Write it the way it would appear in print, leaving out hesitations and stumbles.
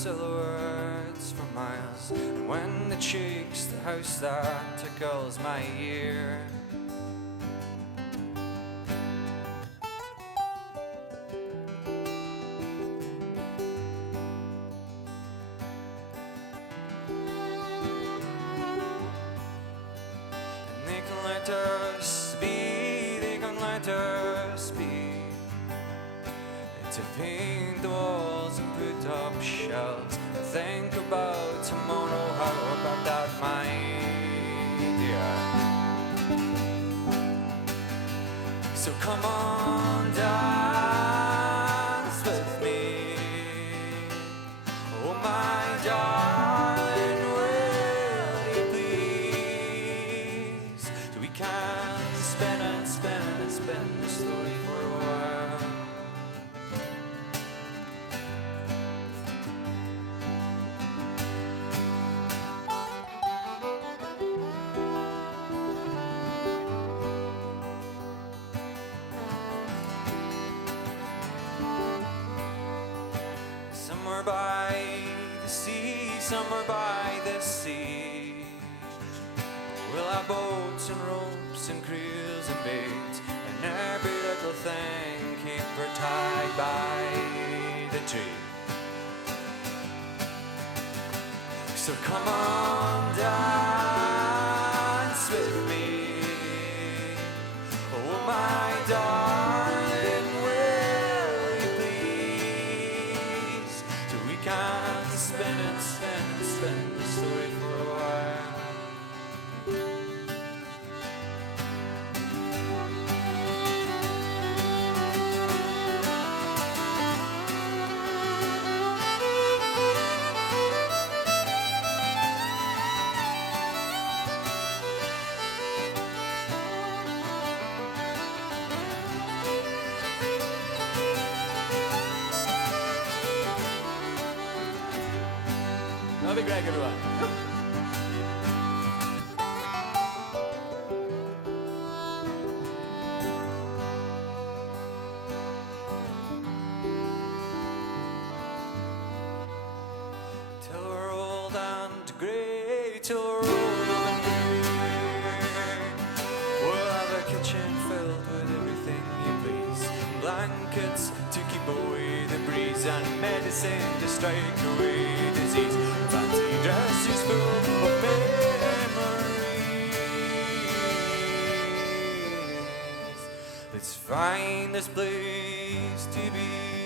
silhouettes for miles, and when the cheeks, the house that tickles my ear. And they can let us be, they can let us be, to paint the walls and put up shelves and think about tomorrow. How about that, my dear? So come on, dance with me, oh my darling, will you please? So we can spin and spin and spin the story for a while. Somewhere by the sea, somewhere by the sea, we'll have boats and ropes and creels and bait, and every little thing keep her tied by the tree. So come on, dance with me, oh my darling, will you please? So we can spin and spin and spin the story for a while. That'll be great, everyone. Till we're old and grey, till we're old and grey, we'll have a kitchen filled with everything you please, blankets to keep away the breeze, and medicine to strike away disease, fancy dresses full of memories. Let's find this place to be.